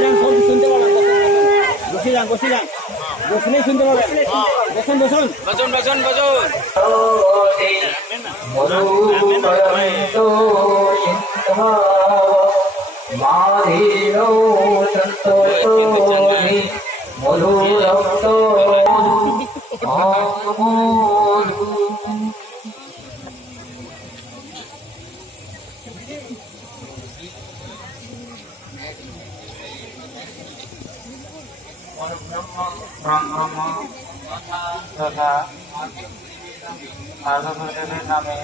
যান, সব শুনতে পাবেন। বসে যান, বসে যান, বসলেই শুনতে পাবেন। বসুন, বসুন, বসুন, বসুন, বসুন। তথা সাধুদেবের নামে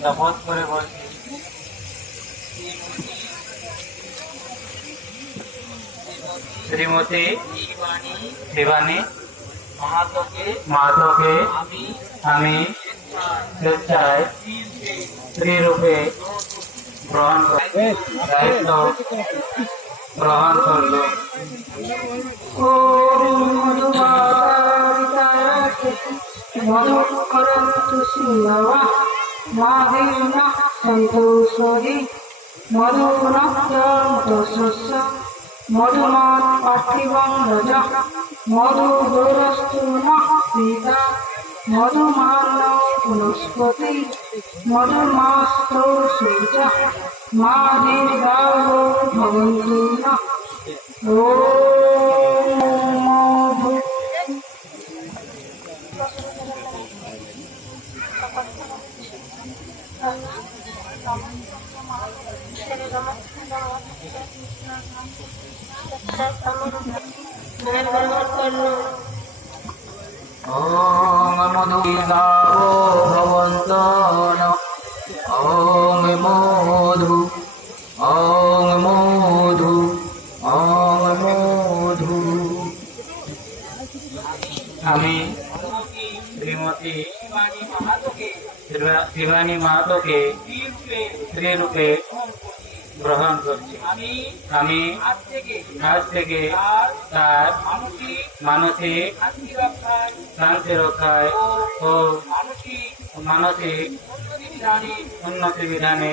শপথ করে বলছি, শ্রীমতী শিবানী মাহাতোকে আমি স্বেচ্ছায় স্ত্রীরূপে দায়িত্ব গ্রহণ করল। মধুমাত পার্থিবং রজ মধুদৌরস্তু মহিতা মধুমান্নৌ বনস্পতি মধুমাস্তৌ সূর্য মা দীর্ঘায়ো ভবন্তু নঃ। ওম মধু ওম মধুগীতাভো ভবন্তো নঃ। ওম মধু, ওম মধু, ওম মধু। আমি শ্রীমতী শিবানী মাহাতোকে স্ত্রীরূপে গ্রহণ করছি। আমি আজ থেকে তার মানসিক শান্তি রক্ষায় ও মানসিক উন্নতি বিধানে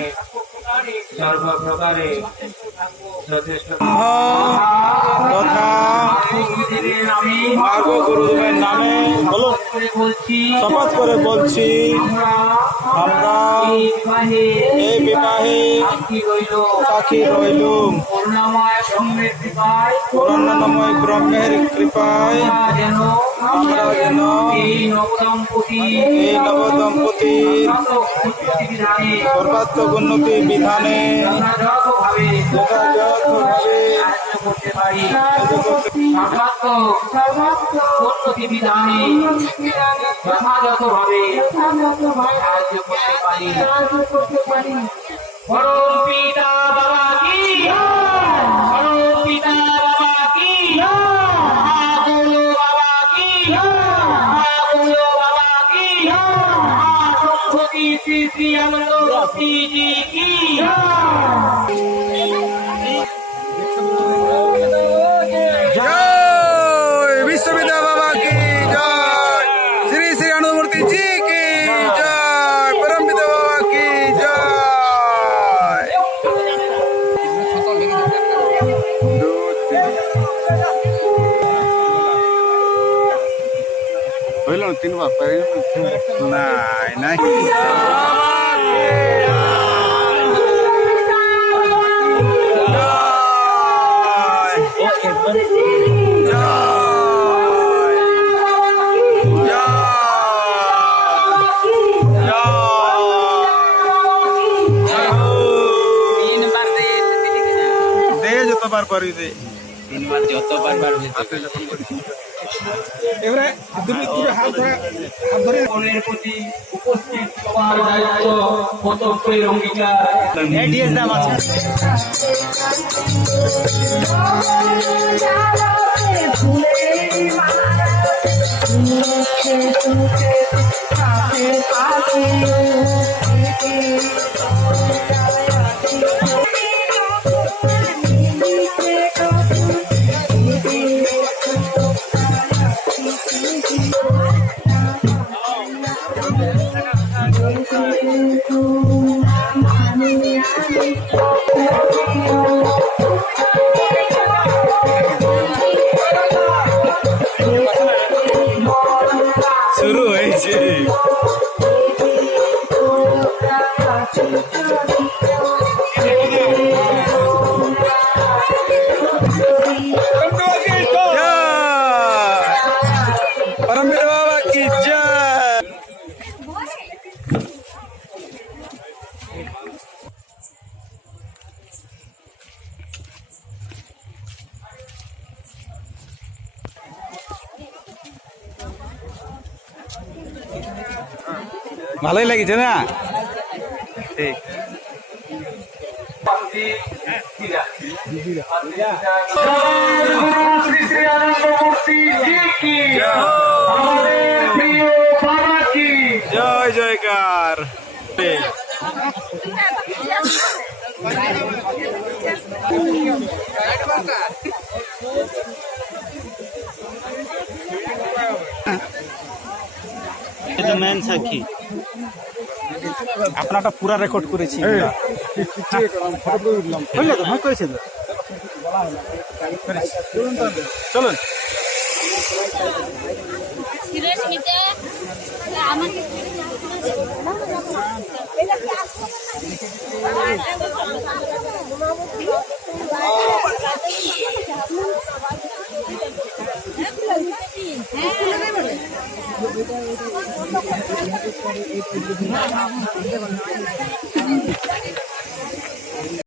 সর্বপ্রকারে যথেষ্ট তথা মার্গ গুরুদেবের নামে শপথ করে বলছি, আমরা এই বিবাহে সাক্ষী রইলুম। করুণাময় ব্রহ্মের কৃপায় আমরা যেন এই নবদম্পতির সর্বাত্মক উন্নতি বিধানে যথাযথভাবে উন্নতি বিধানে যথাযথভাবে সাহায্য করতে পারি। পরম পিতা বাবা কি, পরম পিতা বাবা কি, মহাগুরু বাবা কি, মহাগুরু বাবা কি, মহাসম্ভূতি শ্রী শ্রী আনন্দমূর্তি জি কি। জয় বিশ্ববিদ্যালয় বাবা কি জয়, শ্রী শ্রী আনন্দমূর্তি জি কি জয়, পরম পিতা বাবা কি জয়। হইল না তিনবার পারি নাই নাই। যতবার পারি দে, তিনবার যতবার পারবে। এবারে হাত ধরে মনের প্রতি উপস্থিত সবার দায়িত্ব কর্তব্যের অঙ্গীকার। ভালোই লাগিছে না ঠিক শ্রী শ্রী আনন্দমূর্তি জি কি আমাদের প্রিয় বাবা কি জয় জয়কার এটা মেন সাক্ষী আপনারটা পুরা রেকর্ড করেছি হইলো তো হয় করেছে তো চলুন সিরিয়াস নিতে আমাকে হ্যাঁ